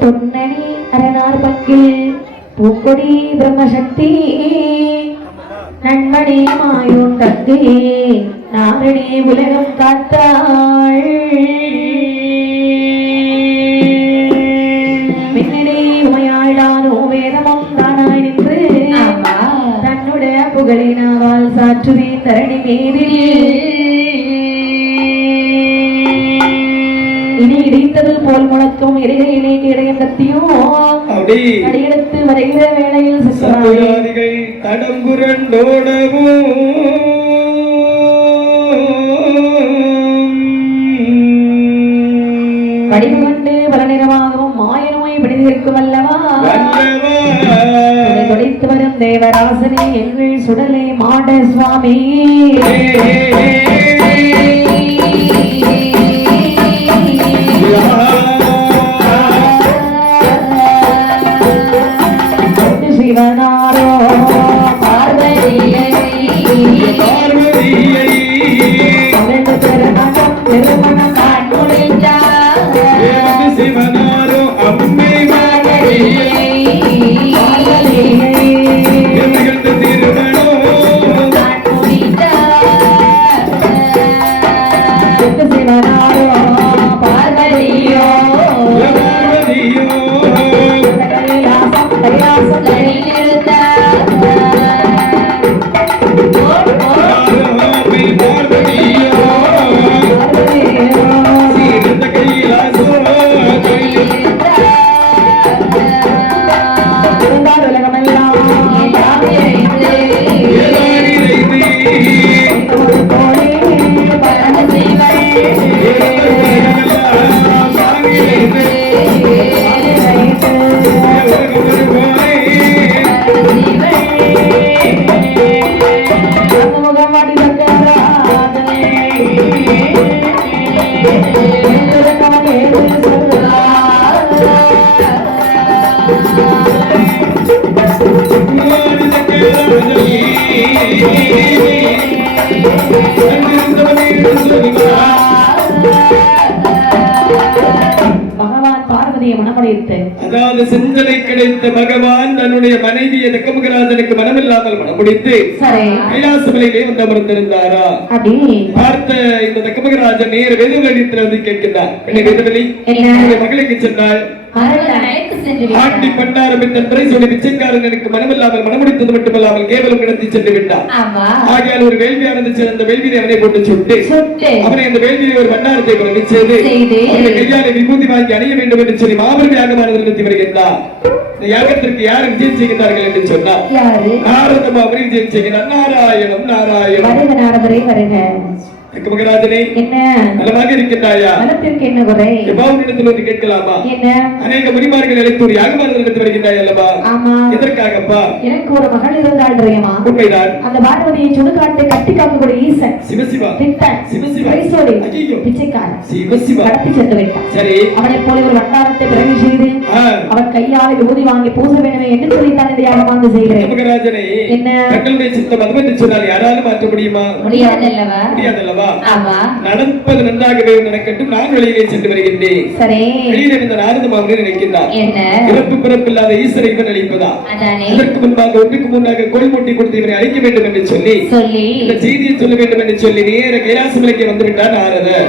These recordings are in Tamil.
பொன்னணி அரணார் பங்கில் பூக்கொடி பிரம்மசக்தி நண்பனே மாயோன் தந்தி நாரணே உலகம் காத்தாள் மின்னடே உமையாழ்டானோ வேதமும் தானாய் நின்று தன்னுடைய புகழினாவால் சாற்றுவே தரணி மீதில் இனி இடித்தது போல் முழக்கும் இறையிலே கிடையத்தையும் அடியெடுத்து வருகிற வேளையில் சத்துராதிகள் தடம்புரண்டோடவும் வடிவு கொண்டு பல நிறமாகவும் மாயனோய் பிடித்திருக்கும் அல்லவா தொடைத்து வரும் தேவராசனே எங்கள் சுடலே மாட சுவாமி சிவனாரோ பார்வதியை திருமணம் காண்பொழிந்தார் சிவனாரோ அம்மை பகவான் பார்வதியை மனமடைத்து அதாவது சிந்தனை கிடைத்த பகவான் தன்னுடைய மனைவியை தக்கமகராஜனுக்கு மனமில்லாமல் மனமுடித்து கைலாசமலையிலே வந்து அமர்ந்திருந்தாரா பார்த்த இந்த தக்கமகராஜன் நேர வேதவெளியில் வந்து கேட்கின்றார் வேதவெளி மகளுக்கு சென்றால் ஆண்டி பண்டாரம் என்ற சொல்லி பிச்சைக்காரனுக்கு மனமில்லாமல் மனமுடித்தது மட்டுமல்லாமல் கேவலம் கிடத்தி சென்று விட்டார். ஆகையால் ஒரு வேள்வியானது அந்த வேள்வியை அவனை போட்டு சுட்டு அவனை அந்த வேள்வியை ஒரு பண்டாரத்தை கொண்டு செய்து அவனை கையாலை விபூதி வாங்கி அணிய வேண்டும் என்று சொல்லி மாபெரும் யாகமானது நடத்தி வருகின்றார். இந்த யாகத்திற்கு யார் விஜயம் செய்கிறார்கள் என்று சொன்னார் நாரதம் அவரை விஜயம் செய்கிறார். நாராயணம் நாராயணம் நாரதரை வருக. தக்கமகராஜனே என்ன நலமாக இருக்கின்றாயா? நலத்திற்கு என்ன குறை? எவ்வாறு வந்து கேட்கலாமா? என்ன அநேக முனிமார்கள் அழைத்து ஒரு யாகமானது நடத்தி வருகின்றாய் அல்லவா? ஆமா. எதற்காகப்பா? எனக்கு ஒரு மகள் இருந்தாள் தெரியுமா? உண்மைதான். அந்த பார்வதியை சுடுகாட்டை கட்டி காக்கக்கூடிய ஈசன் சிவசிவா திட்டன் சிவசிவா கைசோடி பிச்சைக்காரன் சிவசிவா கடத்தி சென்று விட்டான். சரி, அவனை போல ஒரு வட்டாரத்தை பிறகு செய்து அவன் கையால் விபூதி வாங்கி பூச வேண்டுமே என்று சொல்லித்தான் இந்த யாகமானது செய்கிறேன். தக்கமகராஜனே, என்ன தங்களுடைய சித்தம் அது என்று சொன்னால் யாராலும் மாற்ற முடியுமா? முடியாதல்லவா? முடியாதல்லவா? நடப்பது நன்றாகவே நடக்கட்டும், நான் வெளியிலே சென்று வருகின்றேன். வெளியில இருந்த நாரத மாமனின் நினைக்கின்றார், பிறப்பு பிறப்பில்லாத ஈஸ்வரை இவன் அழிப்பதா? அதற்கு முன்பாக ஒன்றுக்கு முன்னாக கோல் மூட்டி கொடுத்து இவரை அழிக்க வேண்டும் என்று சொல்லி இந்த செய்தியை சொல்ல வேண்டும் என்று சொல்லி நேர கைலாசமலைக்கு வந்து விட்டார் நாரதர்.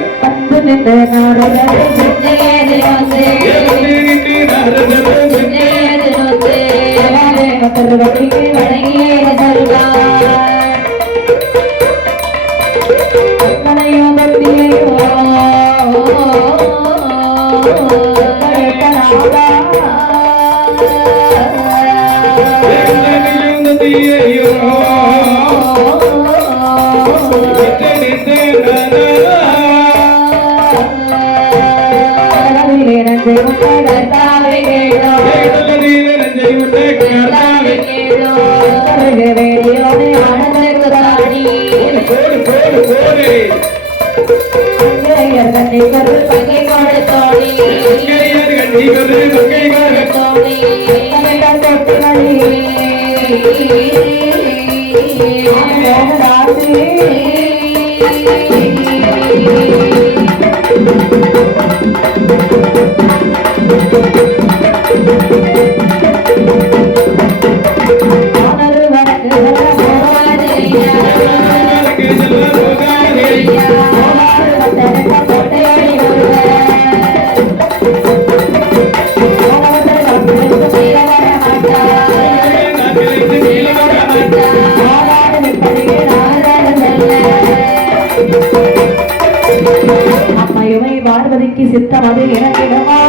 அது இறங்கிடமா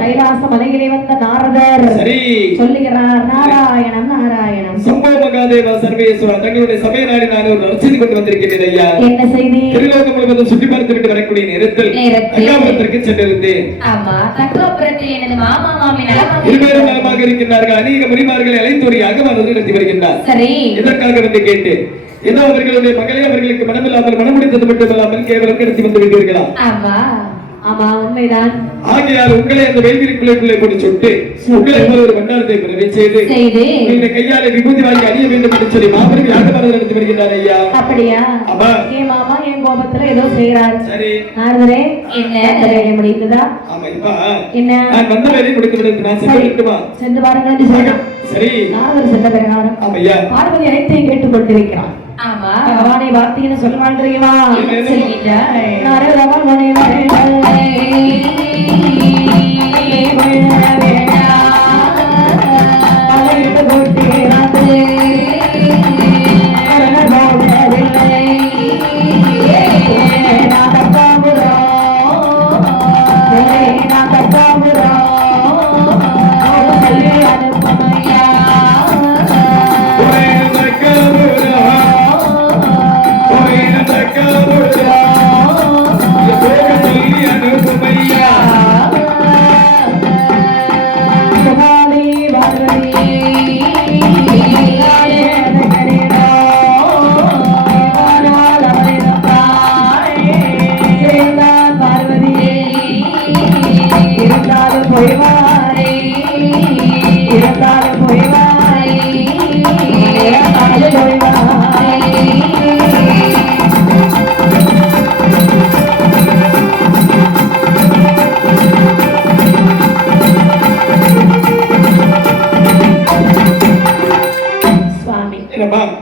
கைலாச மலையிலே வந்த நாரதர் சரி சொல்லுகிறார் நாராயணம் நாராயணம் சம்போ மகாதேவா சர்வேஸ்வரா தங்களுடைய சபையை நாடி நான் ஒரு ரசீது கொண்டு வந்திருக்கிறேன் ஐயா. என்ன செய்தி? திருலோகம் முழுவதும் சுற்றி பார்த்து விட்டு வரக்கூடிய நேரத்தில் அக்காபுரத்திற்கு சென்றிருந்தேன். ஆமா, தக்காபுரத்தில் எனது மாமா மாமி இருவரும் நலமாக இருக்கின்றார்கள். அநேக முனிமார்களை அழைத்து ஒரு யாகமானது நடத்தி வருகின்றார். சரி, இதற்காக வந்து கேட்டேன். ஏதோ அவர்களுடைய மகளே அவர்களுக்கு மனமில்லாமல் மனமுடித்தது மட்டுமல்லாமல் கேவலம் கிடைத்து வந்து விட்டீர்களா? ஆமா ஆமா, உண்மைதான். ஆகையால் உங்களை அந்த வேள்விக்குள்ளே போட்டு சுட்டு உங்களை போல ஒரு பண்டாரத்தை பிறவி செய்து உங்களுடைய கையால விபூதி வாங்கி அணிய வேண்டும் என்று சொல்லி மாபெரும் யாகமானது நடத்தி வருகின்றார் ஐயா. அப்படியா? ஆமா. என் மாமா என் கோபத்துல ஏதோ செய்யறாரு. சரி நாரதரே, என்ன முடியுதா? ஆமா, இப்ப என்ன நான் வந்த வேலையை முடித்து விடுத்து நான் சென்று விட்டுமா? சென்று பாருங்கள் என்று சொன்னான். சரி, நாரதர் சென்ற பிரகாரம் ஆமையா பார்வதி அனைத்தையும் கேட்டுக் கொண்டிருக்கிறான். ஆமா, பகவானை வார்த்தைன்னு சொல்லுவான் தெரியுமா? சொல்லிட்டாய்.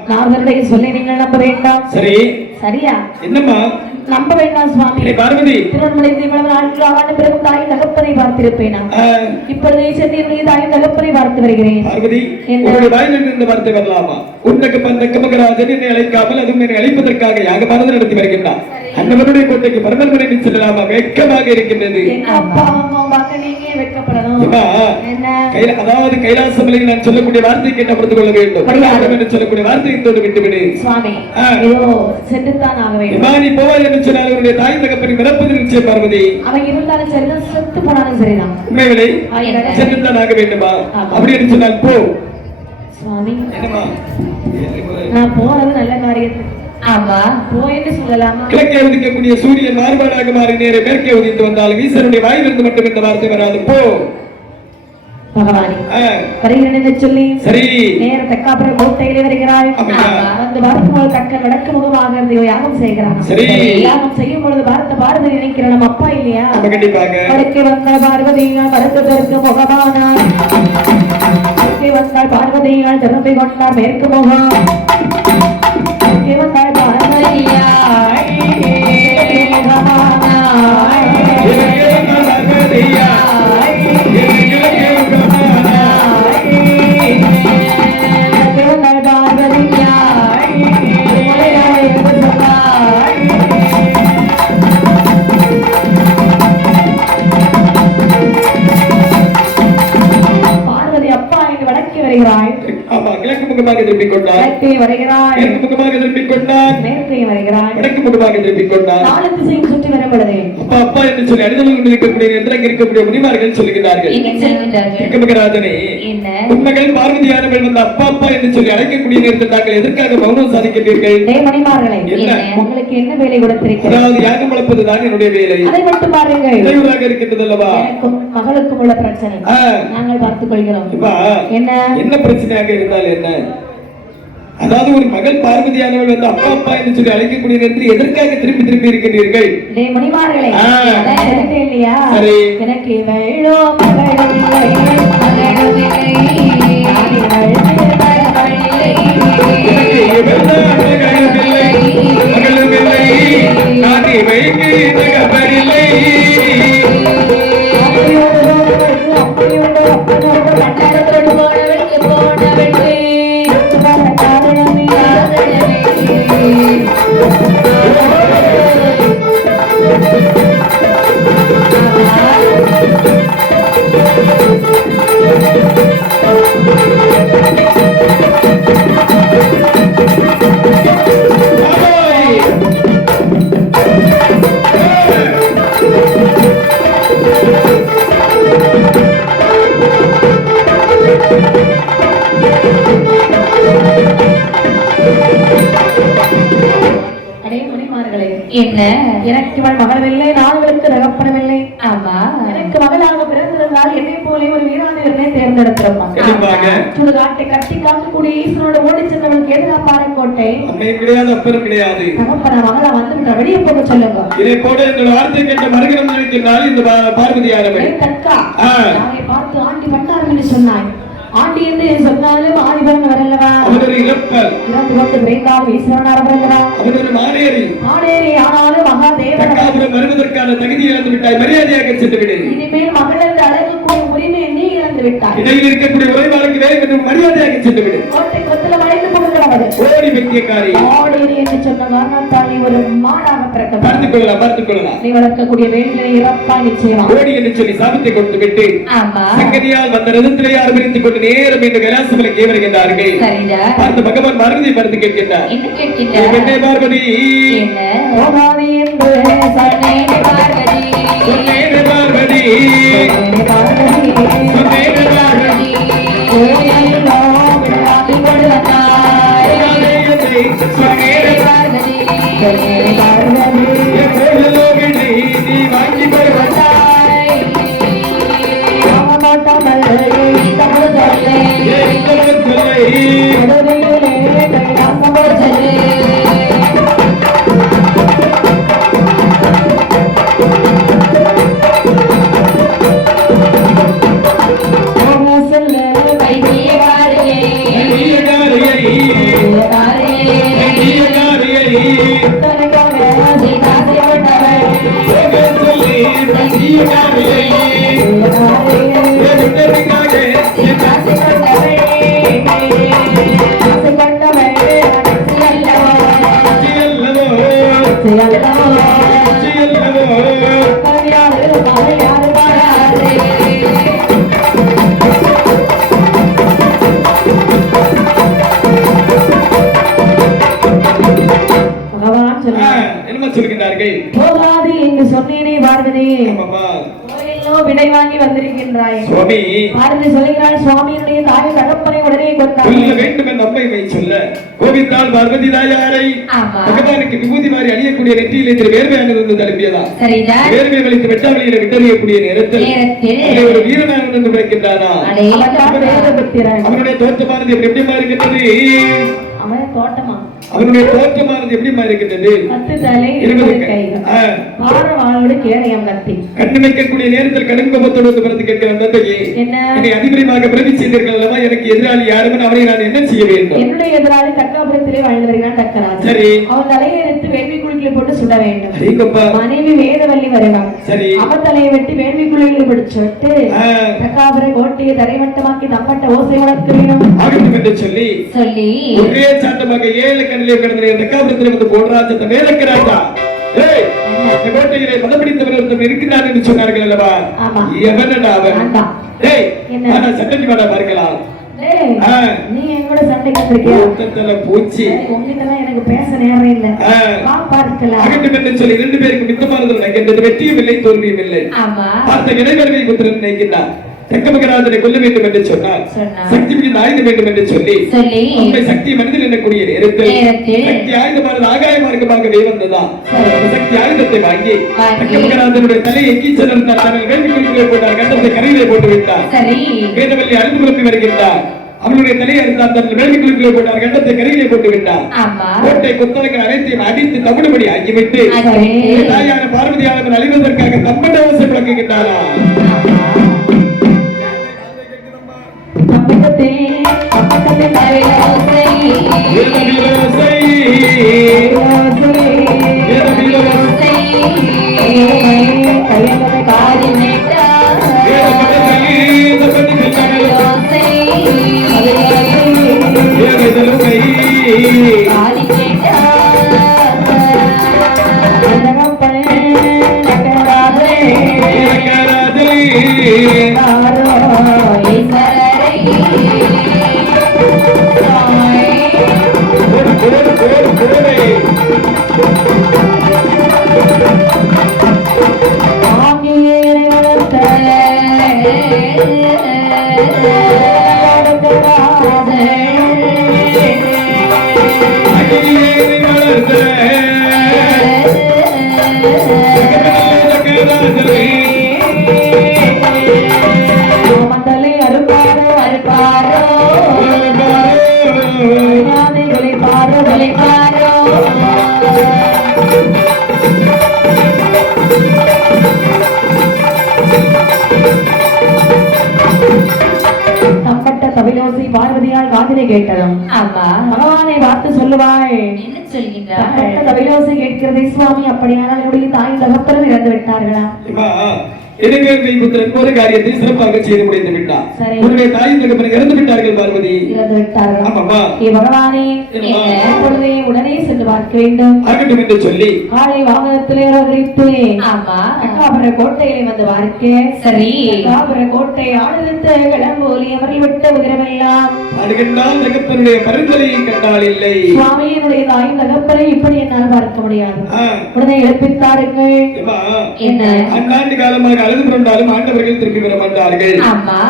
நாரதமனை சொல்லி நீங்கள் நம்ப வேண்டாம். சரி, சரியா? என்னம்மா நம்ப வேண்டாம் சுவாமி. பார்வதி, திருவண்ணாமலை இவ்வளவு நாட்களாக பிறகு தாய் தகப்பனை பார்த்திருப்பேனா? இப்பொழுது சென்று என்னுடைய தாய் தகப்பனை பார்த்து வருகிறேன். பார்வதி, உங்களுடைய வாயிலிருந்து இந்த வார்த்தை வரலாமா? உன்னக்கு பந்த கமகராஜன் என்னை அழைக்காமல் அதுவும் என்னை அழைப்பதற்காக யாகமானது நடத்தி வருகின்றார். அன்னவருடைய கோட்டைக்கு பரமன்மனை செல்லலாமா? வெட்கமாக இருக்கின்றது. அப்பா அம்மா பார்க்க நீங்க வெட்கப்படணும். அதாவது கைலாசமலையில் நான் சொல்லக்கூடிய வார்த்தை கேட்டு அமர்ந்து கொள்ள வேண்டும். என்று சொல்லக்கூடிய வார்த்தையை தோடு விட்டுவிடு சுவாமி. சென்றுதான் ஆக வேண்டும். நீ போவாய் என்று சொன்னால் அவருடைய தாய் தகப்பனை நிரப்பது நிச்சயம் பார்வதி. அவன் இருந்தாலும் சரிதான், செத்து போனாலும் சரிதான். உண்மைகளை சென்றுதான் ஆக வேண்டுமா? அப்படி என்று சொன்னால் போ சுவாமி. என்னமா நான் போறது நல்ல காரியத்துக்கு. ஆமா, போயிட்டு சொல்லலாமா? கிழக்கே உதிக்கக்கூடிய சூரியன் மாறுபாடாக மாறி நேரே மேற்கே உதித்து வந்தாலும் ஈஸ்வரனுடைய வாயிலிருந்து மட்டும் இந்த வார்த்தை வராது. போ பகவானே, வருகிறேன் என்று சொல்லி சரி நேர தக்காபுர கோட்டையிலே வருகிறாள். வந்து பார்க்கும்போது தக்க வடக்கு முகமாக யாகம் செய்கிறான். யாகம் செய்யும் பொழுது பார்வதி நினைக்கிற நம்ம அப்பா இல்லையா? வடக்கே வந்த பார்வதியால் வருத்ததற்கு முகமானார். வடக்கே வந்தால் பார்வதியால் திறமை கொண்டார் மேற்கு முகம். வடக்கே வந்தால் பார்வதியால் முகமானார். பார்வதி அப்பா என்று வடக்கே வருகிறாள். கிழக்கு முகமாக திரும்பிக் கொண்டார். வருகிறாள். கிழக்கு முகமாக திரும்பிக் கொண்டார். மேற்கே வருகிறாள். வடக்கு முகமாக திரும்பிக் கொண்டார். நாலு திசையும் சுற்றி வரும் பொழுது அப்பா அப்பா என்று சொல்லி அடிதல் இருக்கக்கூடிய எந்திரங்க இருக்கக்கூடிய முனிமார்கள் சொல்லுகிறார்கள். கமகராஜனே, உண்மைகள் பார்வதியானவர்கள் வந்து அப்பா அப்பா என்று சொல்லி அழைக்கக்கூடிய நேரத்தில் தாங்கள் எதற்காக மௌனம் சாதிக்கின்றீர்கள்? மணிமார்களே, உங்களுக்கு என்ன வேலை கொடுத்திருக்கிறது? அதாவது யாகம் வளர்ப்பதுதான் என்னுடைய வேலை. அதை மட்டும் பாருங்கள். இடையூறாக இருக்கின்றது அல்லவா? மகளுக்கும் உள்ள பிரச்சனை நாங்கள் பார்த்துக் கொள்கிறோம். என்ன பிரச்சனையாக இருந்தால் என்ன? அதாவது ஒரு மகள் பார்வதியானவள் வந்து அப்பா அப்பா என்று சொல்லி அழைக்கக்கூடிய நேரத்தில் எதற்காக திருப்பி திருப்பி இருக்கின்றீர்கள்? மணிமார்களே, இல்லையா? எனக்கு வேளோ என்ன எனக்கு இவள் மகளவில்லை, நாடுகளுக்கு தகப்பனவில்லை. ஆமா எனக்கு மகளாக பிறந்திருந்தால் என்னை போல ஒரு வீராணவனை தேர்ந்தெடுத்திருப்பான். சுடுகாட்டை கட்டி காக்கக்கூடிய ஈஸ்வரோட ஓடி சென்றவனுக்கு எதிராக பாறைக்கோட்டை தகப்பன மகளா வந்து வெளியே போக சொல்லுங்க. இதை போல இந்த வார்த்தை கேட்ட மறுகிறம் நினைக்கிறாள் இந்த பார்வதியானவள். தக்கா நாளை பார்த்து ஆண்டி பண்டார்கள் சொன்னாய். ஆண்டி என்று சொன்னாலும் ஆதிபன் வரல்லவா, அவனொரு இழப்பல் இறந்து கொண்டு விரைந்தால் ஈஸ்வரனார் வரல்லவா, அவனொரு மானேரி ஆனாலும் மகாதேவன் வருவதற்கான தகுதி இழந்து விட்டாய், மரியாதையாக சென்று விடு. இனிமேல் மகளிர் அழகக்கூடிய உரிமையை நீ இழந்து விட்டாய். இடையில் இருக்கக்கூடிய உரைவாளுக்கு வேண்டும், மரியாதையாக சென்று விடு. கோட்டை கொத்தல மறைந்து போகிறது ஓடி வெட்டியக்காரி ஆடேரி என்று சொன்ன காரணத்தால் நீ ஒரு மாடாக பிறக்க பார்த்துக் கொள்ளலாம். நீ வளர்க்கக்கூடிய வேலையை இறப்பா நிச்சயமா ஓடி என்று சொல்லி சாபத்தை கொடுத்து விட்டு சங்கதியால் வந்த ரதத்திலே ஆரம்பித்துக் கொண்டு நேரம் இந்த கைலாசமலைக்கு வருகின்றார்கள். பார்த்து பகவான் பார்வதி பார்த்து கேட்கின்றார், என்ன பார்வதி போகாதே என்று சொன்னேனே பார்வதி, சொன்னேனே பார்வதி, சொன்னேனே பார்வதி, ஓயையோ விடாதி கொடுத்தாய், சொன்னேனே பார்வதி, சொன்னேனே பார்வதி, எப்பொழுதோ விடை நீ வாங்கி வருவதாய், மாமாட்டாமல் தமிழ் சொல்லே, தமிழ் சொல்லை, மதுரையிலே கைலாசம் போச்சலே. போகாது என்று சொன்னேனே பார்வதி, விடை வாங்கி வந்திருக்கின்றாய். பார்வதி சொல்கிறாள், சுவாமியினுடைய தாய் தகப்பனை உடனே கொண்டார் வேண்டும் என்ற அம்மை சொல்ல கோவிந்தால் பார்வதி தாயாரை பகவானுக்கு விபூதி மாறி அணியக்கூடிய நெற்றியிலே திரு வேர்வையானது தழும்பியதா, வேர்வை வலித்து வெட்டாவளியில விட்டறியக்கூடிய நேரத்தில் ஒரு வீரனாக என்று விளக்கின்றானா, அவனுடைய தோற்றமானது எப்படி மாறுகின்றது, அவன் தோட்டமா அவனுடைய தோற்றமானது எப்படி இருக்கின்றது, கண்ணிமைக்கக்கூடிய நேரத்தில் கடும் கோபத்தோடு பிறந்து கேட்கிற தந்தையே, என்னை அதிபரியமாக பிரதி செய்தீர்கள் அல்லவா, எனக்கு எதிராளி யாருமே, அவரை நான் என்ன செய்ய வேண்டும்? என்னுடைய எதிராளி தக்காபுரத்திலே வாழ்ந்து வருகிறான் தக்கராஜ். சரி, அவன் தலையை எடுத்து வேள்வி குழிகளை போட்டு சுட வேண்டும். மனைவி வேதவல்லி வருவான். சரி, அவன் தலையை வெட்டி வேள்வி குழிகளை பிடிச்சு விட்டு தக்காபுர கோட்டையை தரைமட்டமாக்கி தப்பட்ட ஓசை உனக்கு வேணும் ஆகட்டும் என்று சொல்லி ஒரே சாட்டமாக 7 கண்ணிலே கிடந்த தக்காபுரத்திலே வந்து போடுறாச்சத்தை வேலைக்கிறாச்சா, கோட்டையிலே மதப்பிடித்தவர் ஒருத்தர் இருக்கிறார் என்று சொன்னார்கள் அல்லவா, எவனடா அவன்? சட்டை வாடா பார்க்கலாம், நீ எங்கூட சண்டைக்கு வந்திருக்கியா? பூச்சி உங்ககிட்ட எனக்கு பேச நேரம் இல்ல, பார்க்கலாம் என்று சொல்லி 2 பேருக்கு மித்தமானது நினைக்கின்றது, வெற்றியும் இல்லை தோல்வியும் இல்லை. பார்த்த இடைவெளியை புத்திரன் நினைக்கின்றார், தக்கமகராஜனை கொல்ல வேண்டும் என்று சொன்னார், சக்தி மிகுந்த ஆயுதம் வேண்டும் என்று சொல்லி உண்மை சக்தி மனிதன் எனக்கூடிய நேரத்தில் சக்தி ஆயுதமானது ஆகாய மார்க்கமாகவே வந்ததா, சக்தி ஆயுதத்தை வாங்கி தக்கமகராஜனுடைய தலையை கீச்சல் வேள்விக்குள்ளே போட்டார், கண்டத்தை கரையிலே போட்டு விட்டார். வேதவல்லி அழுது குழப்பி வருகின்றார், அவனுடைய தலையை அறுத்தார், தன் வேள்விக்குள்ளே போட்டார், கண்டத்தை கரையிலே போட்டு விட்டார். கோட்டை கொத்தளங்கள் அனைத்தையும் அடித்து தவிடுபடி ஆக்கிவிட்டு தாயான பார்வதியானவன் அழிவதற்காக தம்பட ஓசை முழங்குகின்றாரா. மண்டலை அறுப்பாரோ அறுப்பாரோ கொலைப்பாரோ கொலைப்பாரோ தப்பட்ட தவிலோசி பார்வதியால் காதிலே கேட்டதும் ஆமா பகவானை பார்த்து சொல்லுவாய் என்ன சொல்கின்றார் தப்பட்ட தவிலோசி கேட்கிறதை சுவாமி அப்படியானால் என்னுடைய தாய் தகப்பனும் இறந்து விட்டார்களா ஒரு காரியத்தை சிறப்பாக செய்து முடித்து விட்டார். உன்னுடைய தாய் தகப்பனை இறந்து விட்டார்கள் பார்வதி. இறந்து விட்டார்கள். ஆமாம்மா. பகவானே இப்பொழுதே உடனே சென்று பார்க்க வேண்டும். ஆகட்டும் என்று சொல்லி காலை வாகனத்திலே விரித்து ஆமா அக்காபுர கோட்டையிலே வந்து பார்க்க சரி அக்காபுர கோட்டை ஆளுநத்து கிளம்போலி அவர்கள் விட்ட உதிரமெல்லாம் அடுக்கெல்லாம் தகப்பனுடைய பரிந்துரையை கண்டால் இல்லை. சுவாமியினுடைய தாய் தகப்பனை இப்படி என்னால் பார்க்க முடியாது. உடனே எழுப்பித்தாருங்கள். என்ன அந்நாட்டு காலமாக அழுது கொண்டாலும் ஆண்டவர்கள் திருப்பி வர மாட்டார்கள். ஆமா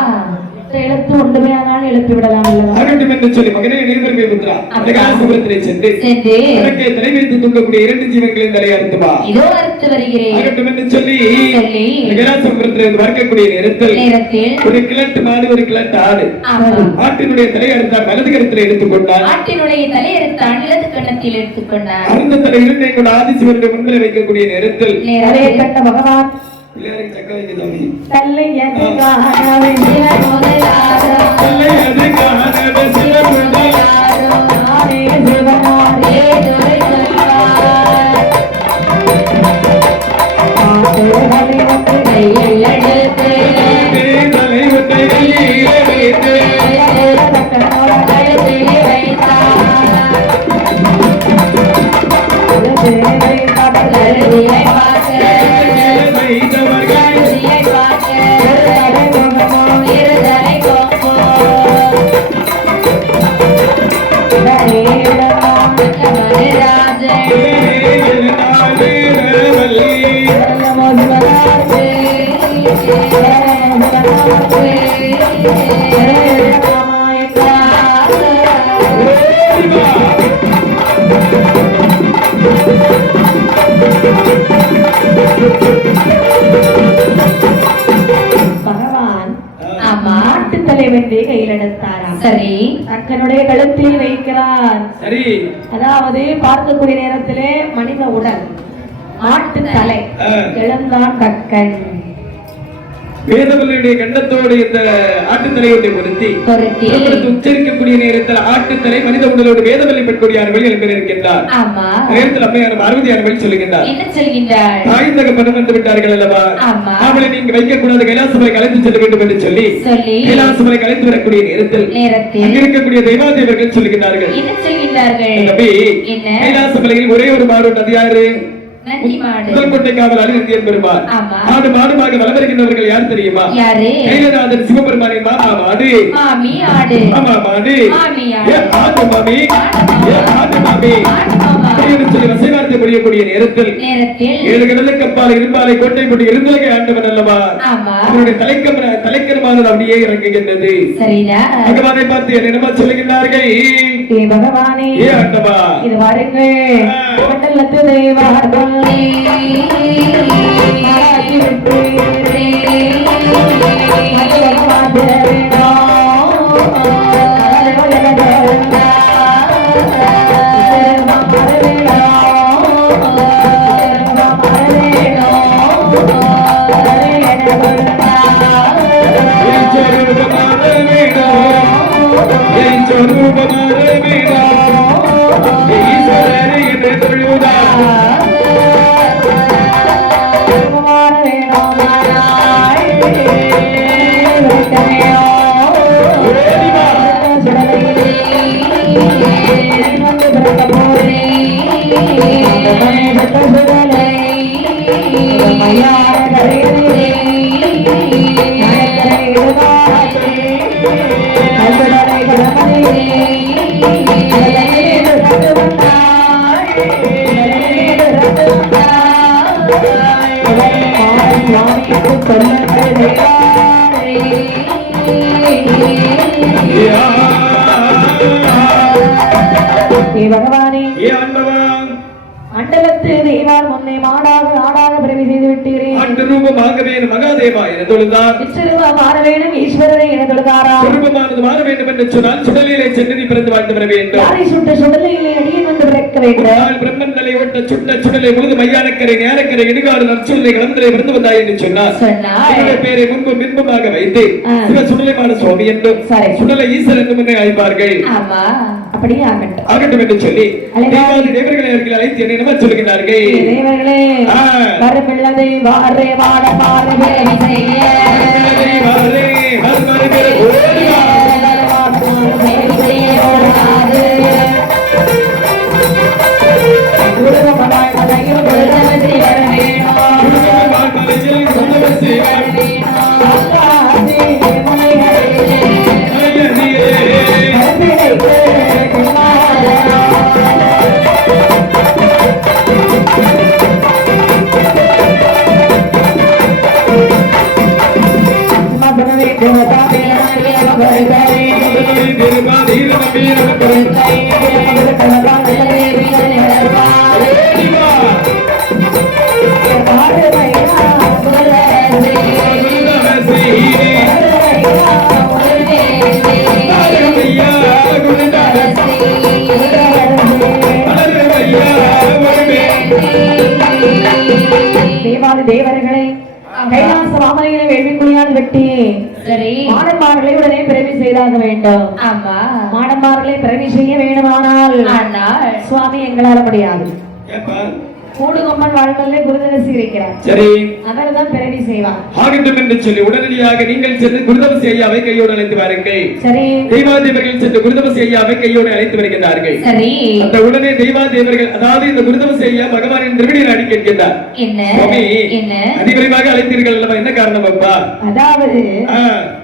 எழுத்து ஒன்றுமே ஆனால் எழுப்பி விடலாம் அல்லவா? ஆகட்டும் என்று சொல்லி மகனே நீர்வர்கள் புத்திரா அழகாசுபுரத்திலே சென்று தனக்கே தலை வைத்து தூங்கக்கூடிய 2 ஜீவன்களின் தலையை அறுத்து வா. இதோ அறுத்து வருகிறேன். ஆகட்டும் என்று சொல்லி அழகாசுபுரத்திலே வரக்கூடிய நேரத்தில் ஒரு கிழட்டு மாடு ஒரு கிழட்டு ஆடு ஆட்டினுடைய தலை அறுத்தால் வலது கரத்தில் எடுத்துக்கொண்டார். ஆட்டினுடைய தலை அறுத்தால் இடது கன்னத்தில் எடுத்துக்கொண்டார். அறுந்த தலை இரண்டை கொண்டு ஆதிசிவனுடைய முன்னிலை வைக்கக்கூடிய நேரத்தில் கட்ட பகவான் தல்லை அது காணவே கையில் எடுத்தாராம். சரி தக்கனுடைய கழுத்தில் வைக்கிறார். சரி அதாவது பார்க்கக்கூடிய நேரத்திலே மனித உடல் ஆட்டு தலை எழுந்தான் தக்கன் வேதவல்லுடைய கண்டத்தோடு இந்த ஆட்டுத்தலையோடு பொருத்தி உச்சரிக்கக்கூடிய நேரத்தில் ஆட்டுத்தலை மனித உடலோடு வேதவல்லி பெற்கொடியார்கள் இருக்கின்றார். நேரத்தில் அம்மையார் பார்வதியார்கள் சொல்லுகின்றார். தாய் தகப்பனும் வந்து விட்டார்கள் அல்லவா, அவளை நீங்க வைக்கக்கூடாது, கைலாசமலை கலைத்து செல்ல வேண்டும் என்று சொல்லி கைலாசமலை கலைத்து வரக்கூடிய நேரத்தில் இருக்கக்கூடிய தெய்வாதேவர்கள் சொல்லுகின்றார்கள். கைலாசமலையில் ஒரே ஒரு மாடு அது யாரு? முதல்கோட்டை காவலாளி நந்தியன் பெருமாள். ஆடு மாடுமாக வலம் வருகின்றவர்கள் யார் தெரியுமா? கைலநாதன் சிவபெருமானின் மாமா மாடு. மாமா மாடு ஆடு மாமி ஆடு மாமி சொல்லி வசைவார்த்தை புரியக்கூடிய நேரத்தில் 7 கடலுக்கு அப்பால் இரும்பாலை கோட்டை போட்டு இருந்தவகை ஆண்டவன் அல்லவா, அவருடைய தலைக்கரமானது அப்படியே இறங்குகின்றது. பகவானை பார்த்து என்னமா சொல்லுகின்றார்கள்? பகவானே ஆண்டவா இது வாருங்கள் மண்டலத்து தேவார்கள் ஏ பகவானே ஏ ஆண்டவா மண்டலத்து தெய்வார் முன்னே மாடாக ஆடாக பிறவி செய்து விட்டீரே ஆண்டு ரூபமாகவே மகாதேவா என தொழுதார் விஸ்வரூப மாற வேண்டும் ஈஸ்வரரை என தொழுதாரா ரூபமானது மாற வேண்டும் என்று சொன்னால் சுடலிலே சென்று நீ பிறந்து வாழ்ந்து வர வேண்டும் யாரை சுட்ட சுடலையிலே அடியேன் வந்து பிறக்க வேண்டும் பிரம்மன் தலை ஒட்ட சுட்ட சுடலை முழுது மையானக்கரை நேரக்கரை இடுகாடு நற்சுடலை கலந்தரை பிறந்து வந்தாய் என்று சொன்னார் பேரை முன்பு பின்பமாக வைத்து சிவ சுடலைமான சுவாமி என்றும் சுடலை ஈஸ்வரன் என்றும் அழைப்பார்கள் அப்படியே ஆகட்டும் ஆகட்டும் என்று சொல்லி தேவர்களை அவர்கள் அழைத்து என்ன நம்ம சொல்லுகிறார்கள் தேவர்களே வரமில்லதை வாரே வாட பாரவே செய்ய வாரே வாரே ஓடியா தேவர்களை கைலாச ராமனையிலே வேள்விக்குழியால் வெட்டி மாடன்மார்களை உடனே பிறவி செய்தாக வேண்டும் மாடன்மார்களை பிறவி செய்ய வேண்டுமானால் சுவாமி எங்களால் முடியாது கூடுகொம்மன் வாழ்க்கையிலே குருதவசி இருக்கிறார் சரி அவர்தான் பிறவி செய்வார் ஆகட்டும் என்று சொல்லி உடனடியாக நீங்கள் சென்று குருதவசி ஐயாவை கையோடு அழைத்து வாருங்கள் சரி தெய்வாதேவர்கள் சென்று குருதவசி ஐயாவை கையோடு அழைத்து வருகிறார்கள் சரி அந்த உடனே தெய்வாதேவர்கள் அதாவது இந்த குருதவசி ஐயா பகவானின் திருவடியை நாடி கேட்கின்றார் என்ன அதிவிரைவாக அழைத்தீர்கள் அல்லவா என்ன காரணம் அப்பா அதாவது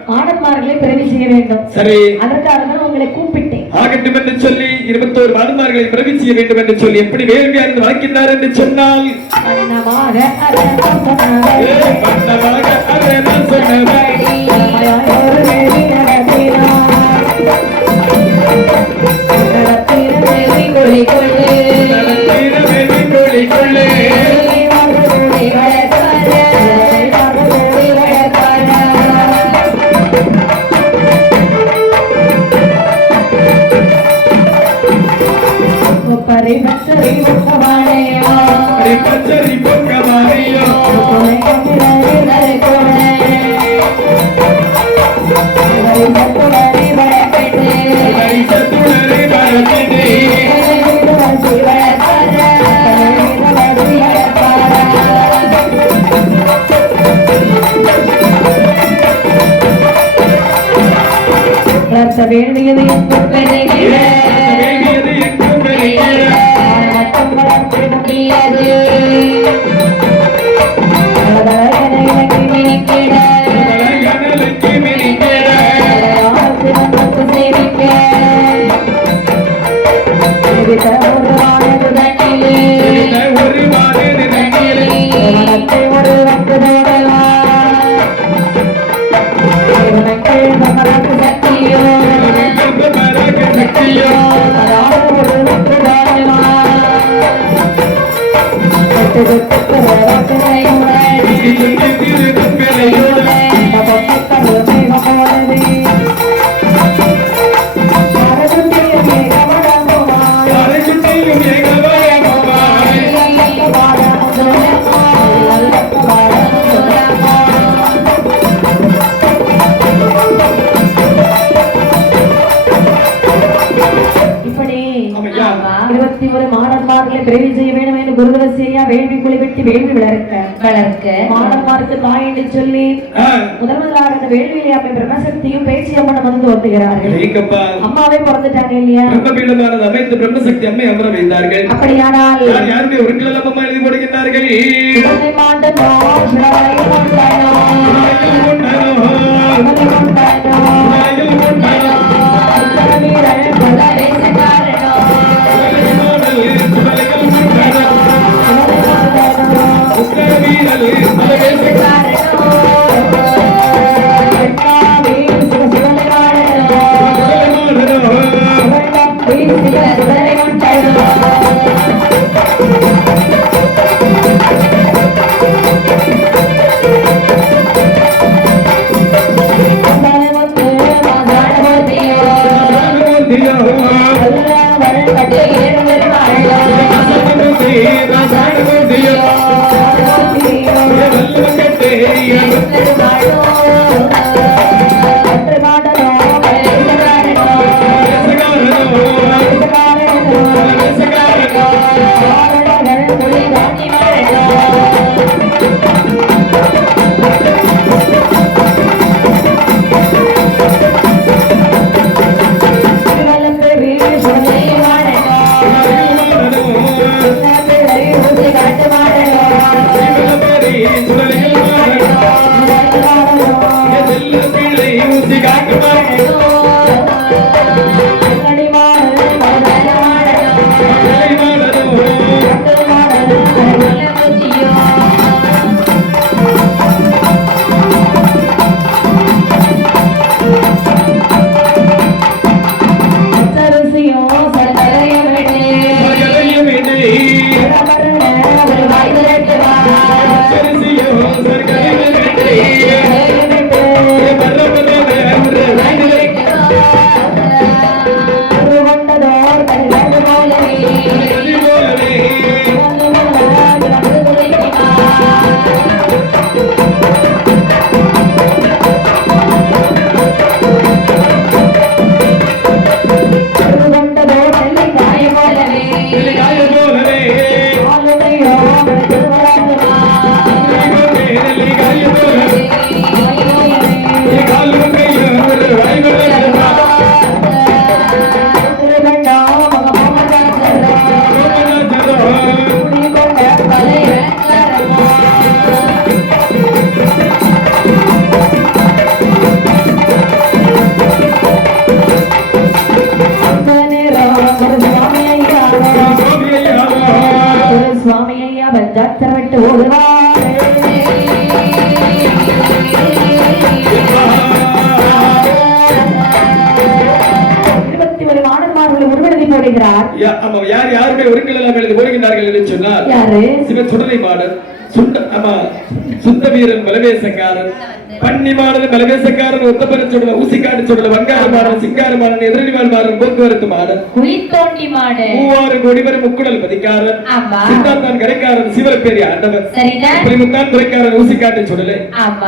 மாடன்மார்களை பிறவி செய்ய வேண்டும் சரி அதற்காக தான் உங்களை கூப்பிட்டேன் ஆகட்டும் என்று சொல்லி 21 மாடன்மார்களை பிறவி செய்ய வேண்டும் என்று சொல்லி எப்படி வேள்வியா இருந்து வளர்க்கின்றார் என்று சொன்னால் வேண்டியது பிறவி செய்ய வேண்டும் என்று குருதவசியா வேள்வி குழி வெட்டி வேள்வி வளர்க்க மாடன்மாருக்கு தாய் என்று சொல்லி முதலாக அந்த வேள்வியிலே அம்மை பிரம்மசக்தியும் பேச்சு அம்மன் வந்து வந்துகிறார்கள் அம்மாவே பிறந்துட்டாங்க இல்லையா அமைத்து பிரம்மசக்தி அம்மை அமர வைத்தார்கள் அப்படியானால் யாருமே ஒரு கிளம் அம்மா எழுதி கொடுக்கிறார்கள் வீரல் குடிகொண்ட பழையங்கரமா சுவாமி ஐயா பஞ்சாத்தர் விட்டு ஓடுவார் போடுகிறார். யார் யாருடைய ஒருங்கிலாம் எழுதி போடுகிறார்கள் என்று சொன்னார். யாரு? சிவன் சுடலை மாடன், சுத்த வீரன் பலவேசக்காரன், பன்னி மாடன் பலவேசக்காரன், ஒத்தப்பர சுடல, ஊசிக்காடு சுடல, வங்கார மாடன், சிங்கார மாடன், எதிரடிவாள் மாடன், போக்குவரத்து மாடன், குளித்தோண்டி மாடன், மூவாறு கோடிவரை முக்குடல் பதிக்காரன், சித்தாந்தான் கரைக்காரன், சிவரப்பேரி ஆண்டவன், புலிமுத்தான் துறைக்காரன், ஊசிக்காட்டு சுடலை,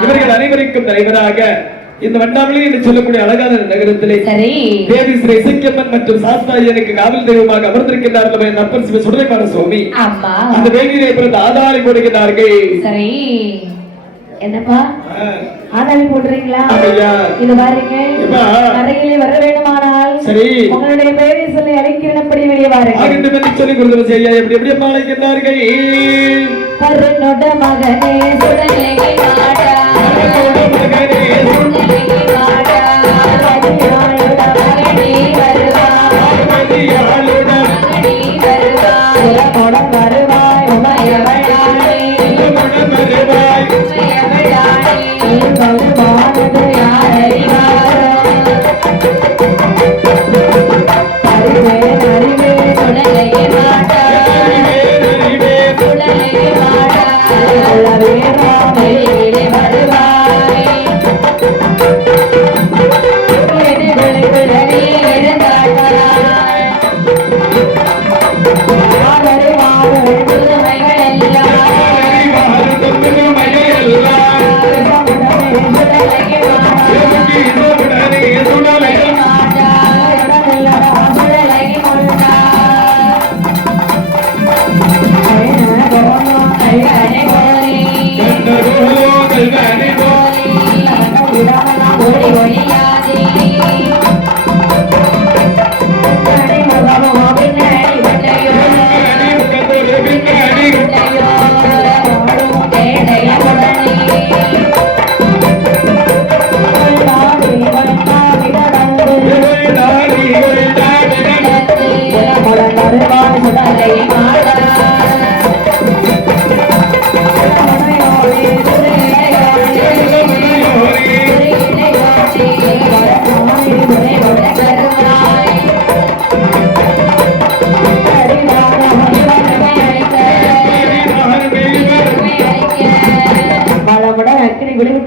இவர்கள் அனைவருக்கும் தலைவராக இந்த வண்டாமலி என்று சொல்லக்கூடிய அழகான நகரத்திலே தேவி ஸ்ரீ இசக்கியம்மன் மற்றும் சாஸ்தாயனுக்கு காவல் தெய்வமாக அமர்ந்திருக்கிறார்கள் அப்பன் சிவ சுடலைமான சுவாமி. அந்த வேலியிலே பிறந்த ஆதாரி போடுகிறார்கள். சரி, என்னப்பா ஆதாரி போடுறீங்களா? இது பாருங்க, கரையிலே வர வேண்டுமானால் சரி உங்களுடைய பேரை சொல்லி அழைக்கிறபடி வெளியே வாருங்கள். சொல்லி கொடுத்து செய்ய எப்படி எப்படி அம்மா அழைக்கிறார்கள். கருணோட மகனே சுடலை மாடா,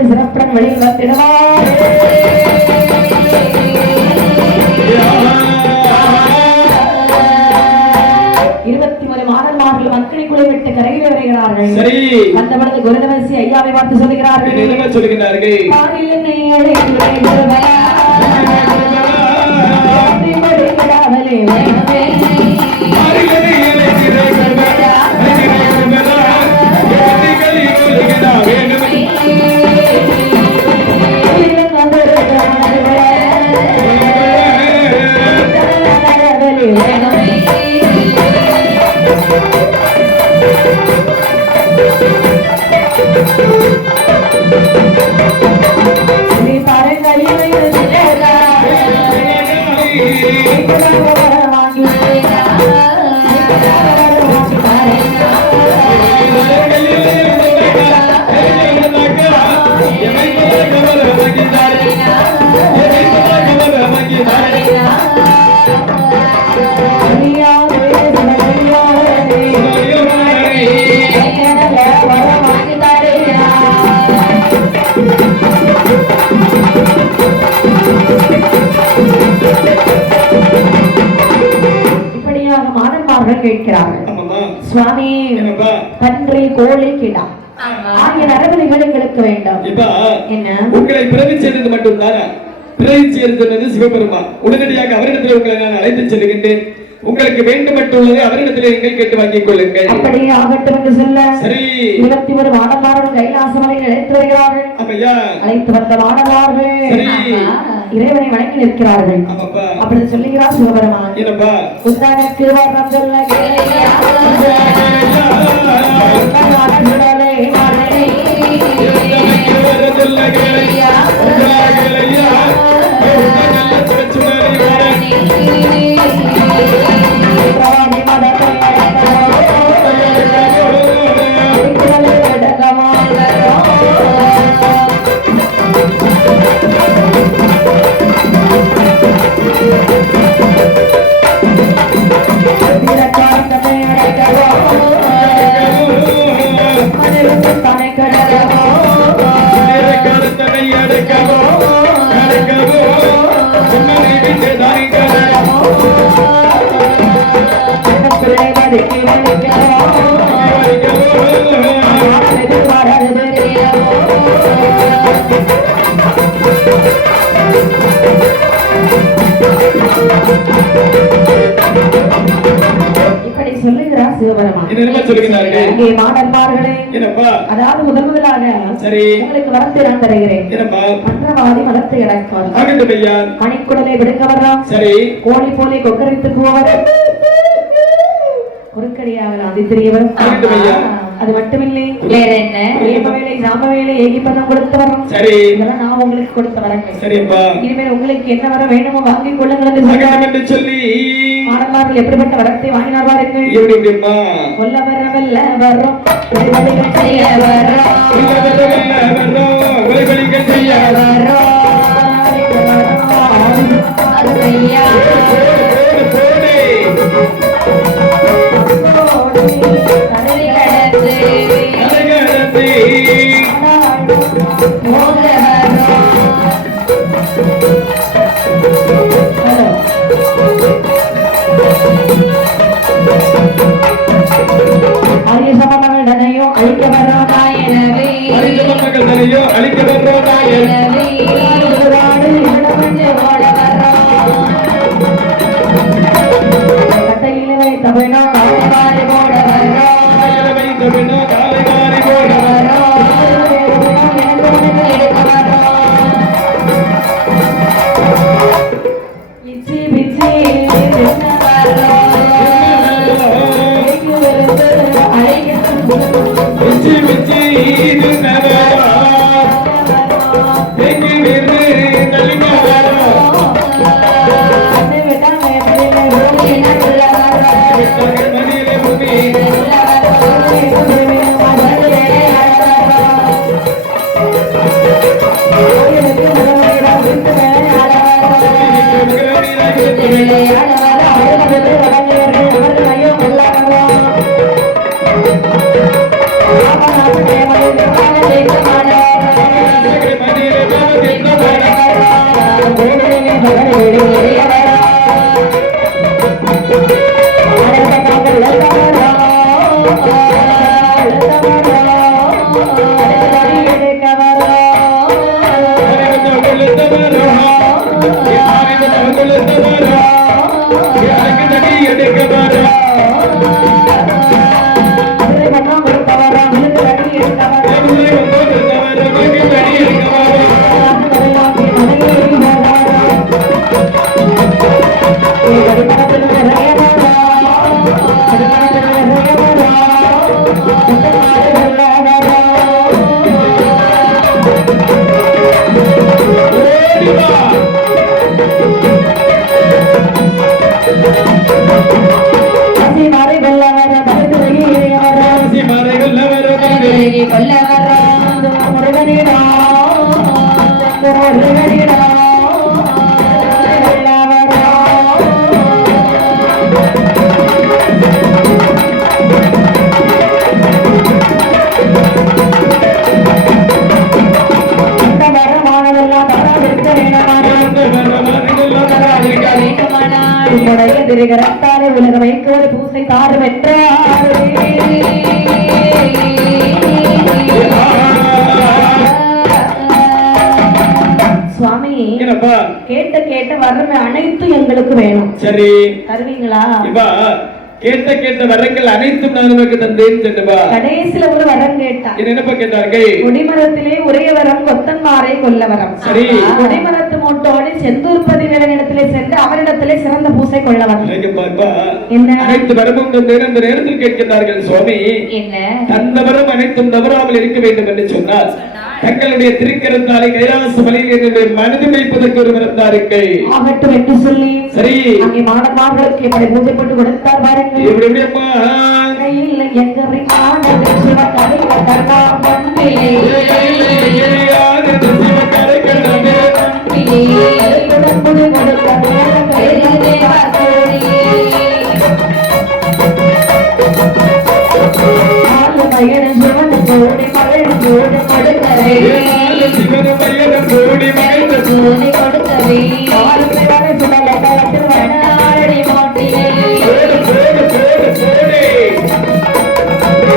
சிறப்புடன் வெளியில் வந்திடுவார். மக்களுக்குள்ளே விட்டு கரையில் வருகிறார்கள். அந்த பொழுது குருதவசி ஐயாவை பார்த்து சொல்லுகிறார்கள். என்ன சொல்லுகிறார்கள்? சுவாமி, பன்றி, கோழி, கிடா ஆகிய நரபலிகள் எங்களுக்கு வேண்டும். என்ன உங்களை பிறவி செய்தது மட்டும்தானா? பிறவி செய்தது சிவபெருமான். உடனடியாக அவரிடத்தில் உங்களை நான் அழைத்து செல்கின்றேன். உங்களுக்கு வேண்டுமட்டுள்ளதை அவரிடத்தில் நீங்கள் கேட்டு வாங்கிக் கொள்ளுங்கள். அப்படியே ஆகட்டும் என்று சொல்ல சரி 21 வானமார்கள் கைலாசமலையில் அழைத்து வருகிறார்கள். அப்பையா அழைத்து வந்த வானமார்கள் சரி இறைவனை வணங்கி நிற்கிறார்கள். அப்பப்பா அப்படி சொல்லுகிறார் சிவபெருமான். என்னப்பா உத்தரக்கு வரம் சொல்ல கேளையா இப்படி சொல்லுகிறார் சிவபெருமான். என்ன சொல்லுகிறார்கள்? இங்கே மாணவர்களே என்னப்பா அதாவது முதலாக சரி உங்களுக்கு வரத்தை நான் தருகிறேன். என்னப்பா மன்றவாதி மதத்தை அடக்காது ஆகட்டும் ஐயா. மணிக்குடலை விடுக்க வர்றான். சரி கோழி போலே கொக்கரித்து போவர் குறுக்கடியாக ஆதித்திரியவர். அது மட்டுமில்லை வேற என்ன? ஏகவேளை சாமவேளை ஏகிப்பதம் கொடுத்து வரோம். சரி இதெல்லாம் நான் உங்களுக்கு கொடுத்த வரங்கள். சரிப்பா இனிமேல் உங்களுக்கு என்ன வர வேண்டுமோ வாங்கிக் கொள்ளுங்கள் என்று சொல்றார். என்று சொல்லி மாணவர்கள் எப்படிப்பட்ட வரத்தை வாங்கினார் பாருங்கள். எப்படி எப்படிம்மா கொல்ல வரவல்ல வரோம் செய்ய வரோம் செய்ய வரோம் அழிக்கப்பட்டவர்களையோ அழிக்க வரோதாயனவே அழிக்கப்பட்டவர்களையோ அழிக்க வரோதாயனவே கட்டையிலே தமிழா காலை போட திரிகரத்தாலே உலக வைக்கோடு பூசை தாரும் என்றார். சுவாமி கேட்ட கேட்ட வரம் அனைத்தும் எங்களுக்கு வேணும். சரி தருவீங்களா? இப்ப கேட்ட வரங்கள் அனைத்தும் நான் உனக்கு தந்தேன் சென்றுவா. கடைசியில ஒரு வரம் கேட்டா. என்னப்பா கேட்டார்கள்? கொடிமரத்திலே ஒரே வரம் கொத்தன்மாரை கொல்ல வரம். சரி. கொடிமரத்து மூட்டோடு செந்தூர்பதி வேடனிடத்திலே சென்று அவரிடத்திலே சிறந்த பூசை கொள்ள வரம். என்ன அனைத்து வரமும் தந்தேன். அந்த நேரத்தில் கேட்கிறார்கள் சுவாமி என்ன தந்த வரம் அனைத்தும் தவறாமல் இருக்க வேண்டும் என்று சொன்னார். தங்களுடைய திருக்கரத்தாலே கைலாச மலையில் என்னுடைய மனது வைப்பதற்கு ஒரு வரந்தார்கள் ஆகட்டும் என்று சொல்லி சரி அங்கே மாணவர்களுக்கு எப்படி பூஜை போட்டு கொடுத்தார் பாருங்கள். எப்படி எப்படியம்மா கையில் எங்கரை காணது சிவகலை கர்ணா பண்டிலே சிவகலை கண்டமே புது கொடுத்த தேவா கோடி ஆளு பையன சிவன் கோடி மகள் கோடி கொடுக்கவே சிவன பையன கோடி மகள் கோடி கொடுக்கவே ஆளு பையன சுடல கலத்து வண்ணாடி மாட்டிலே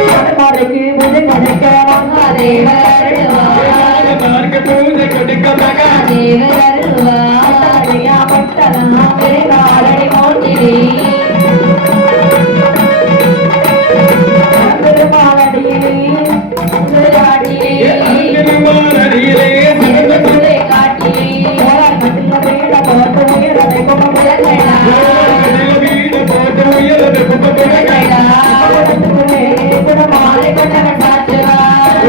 மாடமாருக்கு பூஜை கொடுக்க மகாதேவர் மார்க்க பூஜை கொடுக்க மகாதேவர் அருள்வாரியா பட்டனா வேளாளடி மாட்டிலே பெருமாளடியிலே சுடராடிலே திருமாலடியிலே திருக்குளே காட்டிலே போராட்டத்தில் வேட போட்டு உயரதை குமரலடா வீடு போட்டு உயரது குப்பைடா போராட்டத்திலே குடமாலை கொண்டவன் சாற்றுவார்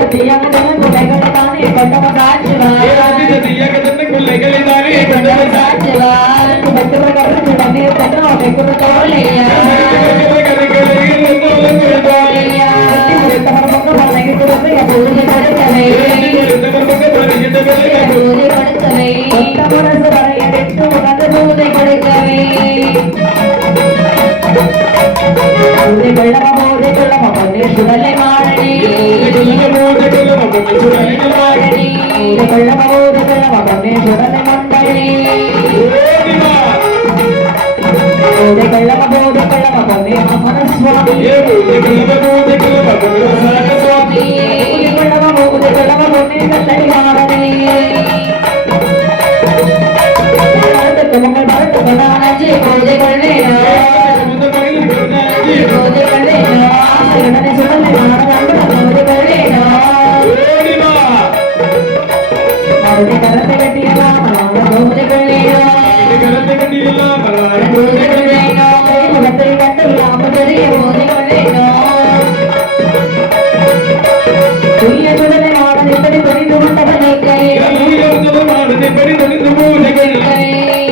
தத்தியங்கதன் குலைகளை தானே கொண்டவன் சாற்றுவார் குபத்துவர்கள் சுடனே தன்னோடை குருத்தோலையா பூஜை கொடுக்கவே பூஜை கொடுக்கவே மனசு வரையடித்து உனது பூஜை கொடுக்கவே பூஜை கொள்ளமா பொன்னே சுடலை மாடனே பூஜை கொள்ளமா பொன்னே சுடலை மண்டலே பூஜை கொள்ளமா பொன்னே மனசுவாமி பூஜை கொள்ளமா பொன்னே கல்லடி மாடனே மங்கள் பரட்டு கொண்டானஜி பூஜை கொள்ளேனா பூஜை கொள்ளேனா ஆசிரியனை சுடலை மாடனே பூஜை கொள்ளேனா மறுபடி கரத்தை கட்டியலாம் பூஜை கொள்ளேனா பூஜை கொள்ளேனா முகத்தை கட்டலாம் பெரிய பூஜை கொள்ளேனா துய்ய சுடலை மாடன் இப்படி துணிந்து கொண்டவனை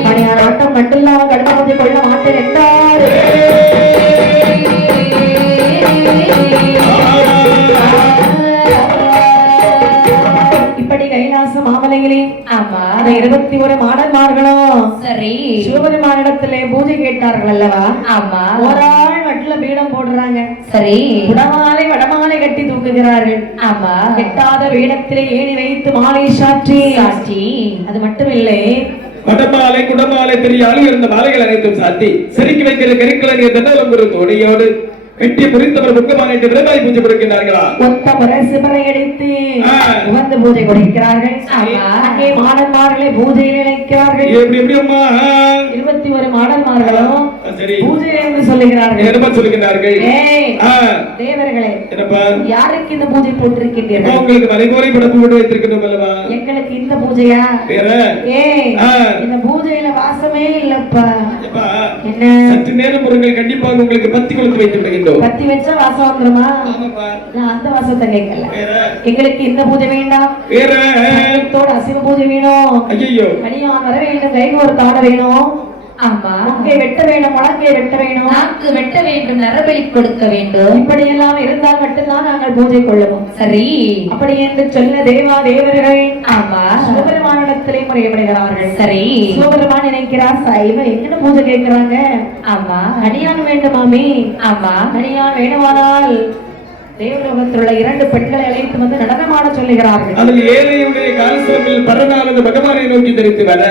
மணியார் ஆட்டம் மட்டுமில்லாம கடந்த பூஜை கொள்ள மாட்டேன் என்றார். இப்படி கைலாச மாமலையிலே ஆமா அந்த 21 மாடன்மார்களும் சரி சிவபெருமானிடத்திலே பூஜை கேட்டார்கள் அல்லவா? ஆமா ஒரு ஆள் வட்டில பீடம் போடுறாங்க. சரி குடமாலை வடமாலை கட்டி தூக்குகிறார்கள். ஆமா கெட்டாத பீடத்திலே ஏணி வைத்து மாலை சாற்றி அது மட்டுமில்லை வடமாலை குடமாலை பெரிய ஆளு இருந்த மாலைகள் அனைத்தும் சாத்தி செருக்கி வைக்கிற கருக்கலனை தன்னலம் ஒரு தோடையோடு வெட்டி புரிந்தவர் முக்கமானிட்டு விரைவாய் பூஜை கொடுக்கிறார்களா? கொத்த முறை சிவரை அடித்து உகந்த பூஜை கொடுக்கிறார்கள். அங்கே மாடன்மார்களை பூஜையில் இணைக்கிறார்கள். எப்படி எப்படி அம்மா 21 மாடன்மார்களும் சரி பூஜை என்று சொல்லுகிறார்கள். என்ன சொல்லுகிறார்கள்? தேவர்களே என்னப்பா யாருக்கு இந்த பூஜை போட்டிருக்கின்றீர்கள்? உங்களுக்கு மலைபோரை படப்பு போட்டு வைத்திருக்கிறோம் அல்லவா? எங்களுக்கு இந்த பூஜையா? வேற இந்த பூஜையில வாசமே இல்லப்பா. என்ன சற்று நேரம் பொருட்கள் கண்டிப்பாக உங்களுக்கு பத்தி கொடுத்து வைத்து விடுகின்றோம். பத்தி வச்சா வாசம் வந்துருமா? நான் அந்த வாசத்தை கேட்கல. எங்களுக்கு இந்த பூஜை வேண்டாம். அசிவ பூஜை வேணும். ஐயோ கனியான் வர வேண்டும். கைகோர் தாட வேணும். ஆமா முக்கை வெட்ட வேண்டும். முழங்கை வெட்ட வேண்டும். நாக்கு வெட்ட வேண்டும். நரபலி கொடுக்க வேண்டும். இப்படி எல்லாம் இருந்தால் மட்டும்தான் நாங்கள் பூஜை கொள்ளுவோம். சரி அப்படி என்று சொல்ல தேவா தேவர்கள் ஆமா சிவபெருமானிடத்திலே முறையப்படுகிறார்கள். சரி சிவபெருமான் நினைக்கிறார் சைவ எங்கன்னு பூஜை கேட்கிறாங்க. ஆமா கனியான் வேண்டுமாமே. ஆமா கனியான் வேணுமானால் தேவலோகத்தில் உள்ள 2 பெண்களை அழைத்து வந்து நடனமாட சொல்லுகிறார்கள். அதில் ஏழையுடைய கால்சலமில் பரநாளது பகவானை நோக்கி தெரித்து வர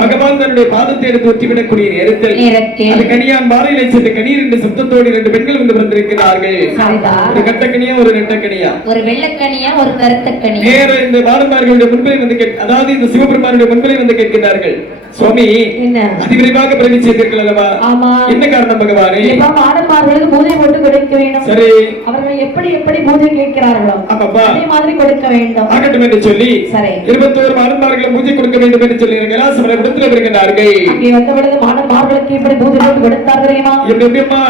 பகவான் தன்னுடைய பாதத்தை எடுத்து ஒற்றிவிடக்கூடிய நேரத்தில் அது கனியான் பாறையிலே சென்று கணீர் என்ற சப்தத்தோடு 2 பெண்கள் வந்து பிறந்திருக்கிறார்கள். ஒரு கட்டக்கனியா ஒரு ரெட்டக்கனியா, ஒரு வெள்ளக்கனியா ஒரு கருத்தக்கனியா. நேர இந்த பாடமார்களுடைய முன்பை வந்து அதாவது இந்த சிவபெருமானுடைய முன்பை வந்து கேட்கிறார்கள், சுவாமி அதிவிரைவாக பிறவி செய்தீர்கள் அல்லவா? என்ன காரணம் பகவானே? மாடன்மார்களுக்கு பூஜை போட்டு கொடுக்க வேண்டும். சரி, அவர்கள் எப்படி எப்படி பூஜை கேட்கிறார்களோ அதே மாதிரி கொடுக்க வேண்டும். ஆகட்டும் என்று சொல்லி 21 மாடன்மார்களுக்கு பூஜை கொடுக்க வேண்டும் என்று சொல்லி கைலாசமலை இடத்துல வருகிறார்கள். அங்கே வந்த பொழுது மாடன்மார்களுக்கு எப்படி பூஜை போட்டு கொடுத்தார் தெரியுமா? எப்படிமா?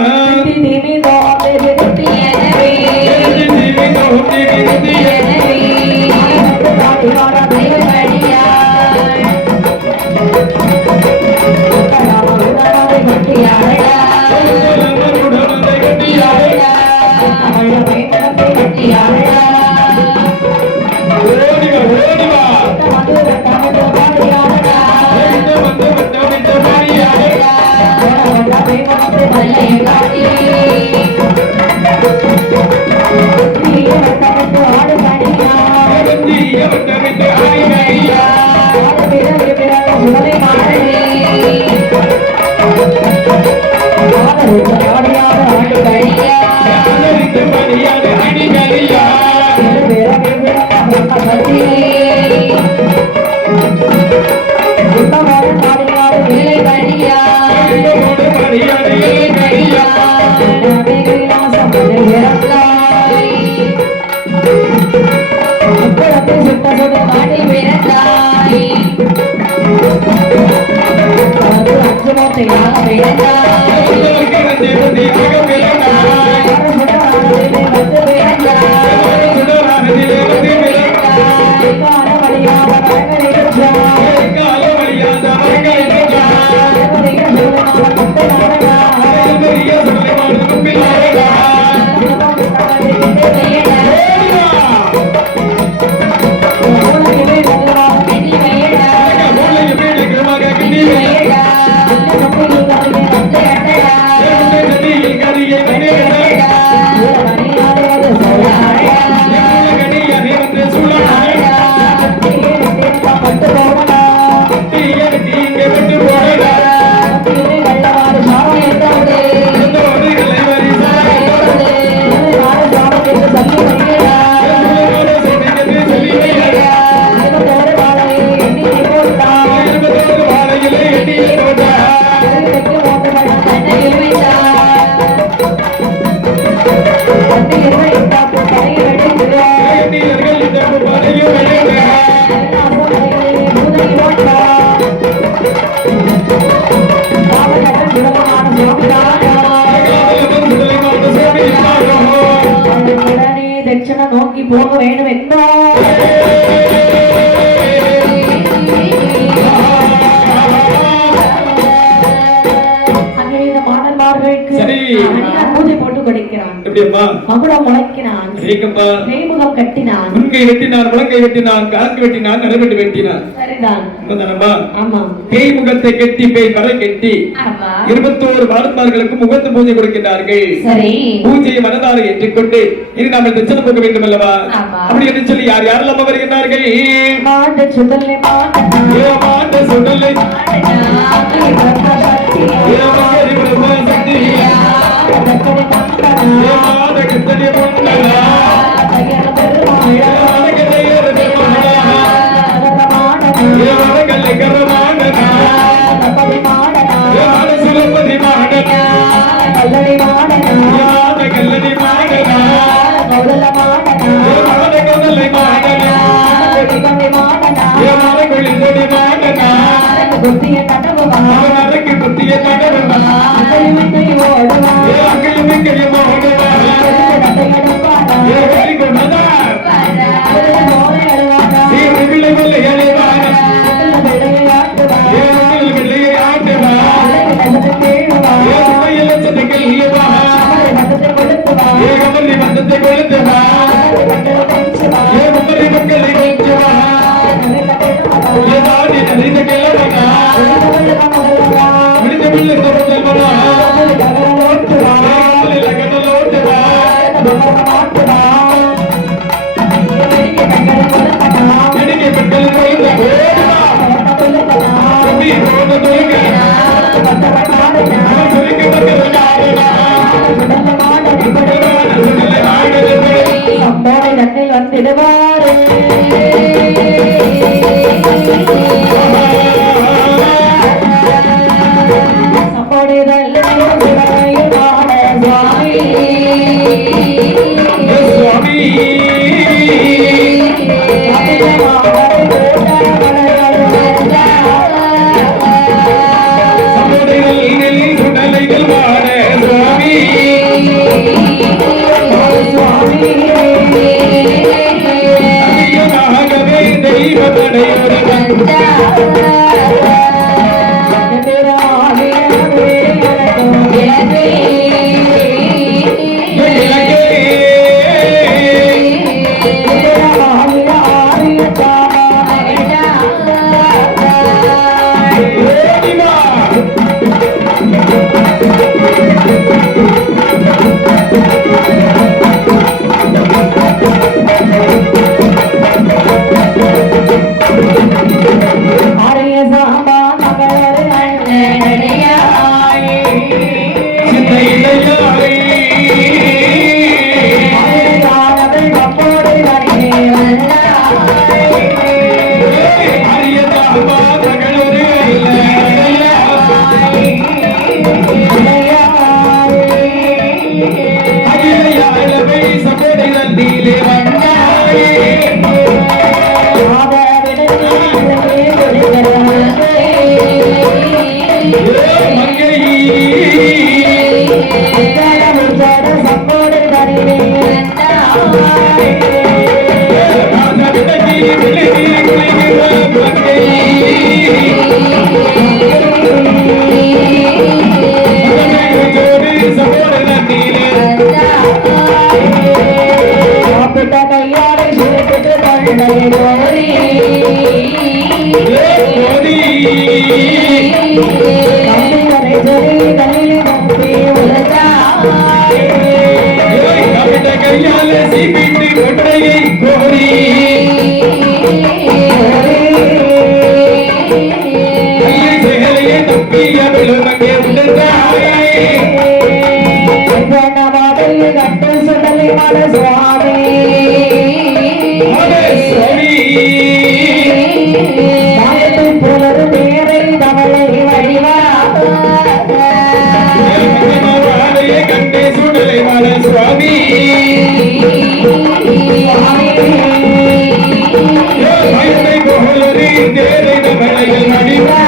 நோக்கி போக வேண்டும் என்றோ பூஜை போட்டு கொடுக்கிறான். மகுடம் முளைக்கிறான், நெய்முகம் கட்டினான், முன்கை வெட்டினான், முழங்கை வெட்டினான், காக்கு வெட்டினான், நடுவெட்டு வெட்டினான். சரிதான். பேய் முகத்தை கெட்டி பேய் வரை கெட்டி 21 பாடமார்களுக்கு முகத்து பூஜை கொடுக்கிறார்கள். பூஜையை மனதார ஏற்றுக்கொண்டு இனி நாம் தட்சணம் போக வேண்டும் அல்லவா? அப்படி என்று சொல்லி யார் யாரெல்லாம் வருகிறார்கள்? மாண்ட சுடலை மாண்ட சுடலை Thank you. வந்திடுவாரே சப்போடுதல் சுவாமி சுடலைகள் வாட சுவாமி அதிகமாகவே தெய்வ படையோடு கையால சீப்பிட்டு கொட்டையை கோரி செயலையே தப்பிய விழுமங்கே உண்டாயே கட்டு சுடலை மன சுவாமி புலரு தேரை தவளை வழிவாடைய கண்டே சுடலை மன சுவாமி புகழறி தேரை தவளைகள் வழிவா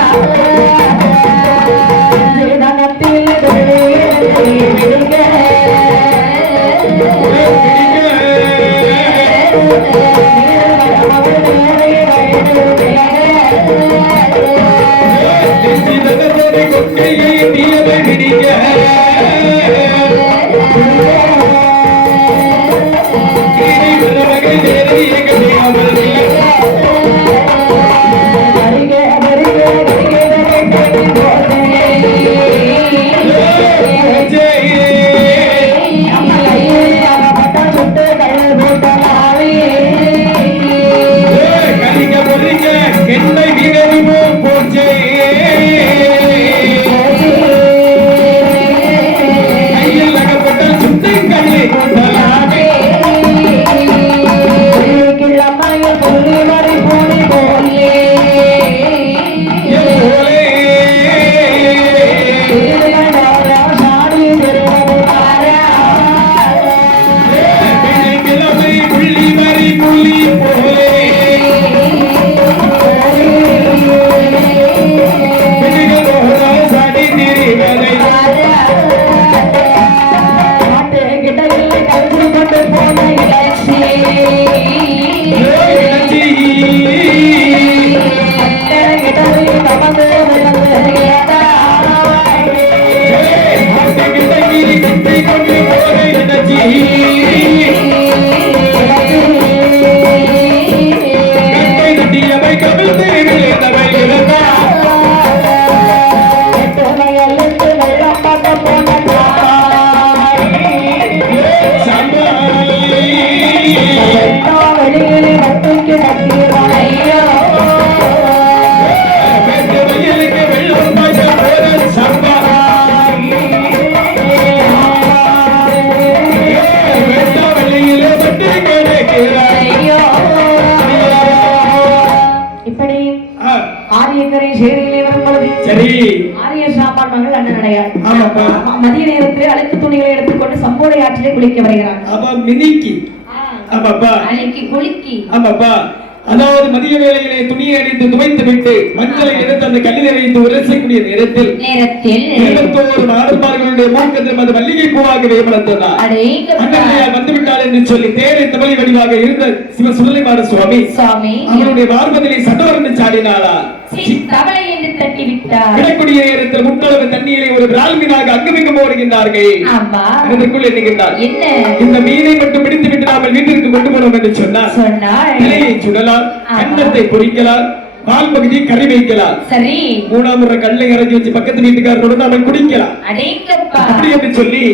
கொட்டையை தீயவை பிடிக்க கலிக்க பொறிக்க என்னை வீரவி மதிய நேரத்தில் அழுக்கு துணிகளை எடுத்துக்கொண்டு சம்போடை ஆற்றிலே குளிக்க வருகிறார். அவ மினிக்கி ஆமாப்பா அன்னைக்கு குலுக்கி ஆமாப்பா அதாவது மதிய வேளையிலே துணியை அணிந்து துவைத்து விட்டு மஞ்சளை எடுத்து அந்த கல்லில் வைத்து உரசக்கூடிய நேரத்தில் 21 நாடுமார்களுடைய மூக்கத்தில் அது மல்லிகை பூவாகவே வளர்ந்ததார். அண்ணனையார் வந்துவிட்டார் என்று சொல்லி தேரை தமிழ் வடிவாக இருந்த சிவ சுடலைமாட சுவாமி அவருடைய மார்பதிலே சட்டவரண்டு சாடினாளா தவளை என்று தட்டி விட்டார். விடக்கூடிய நேரத்தில் முட்டளவு தண்ணீரை ஒரு பிரால்மீனாக அங்குமிங்கும் ஓடுகின்றார்கள். அதற்குள் எண்ணுகின்றார் இந்த மீனை மட்டும் பிடித்து விட்டு நாமல் வீட்டிற்கு கொண்டு போனோம் என்று சொன்னார். இலையை சுடலாம், அன்னத்தை பொரிக்கலாம், பால் பகுதியை கறி வைக்கலாம். சரி 3ஆம் முறை கல்லை இறங்கி வச்சு பக்கத்து வீட்டுக்காரரோட நாம குடிக்கலாம். அப்படி என்று சொல்லி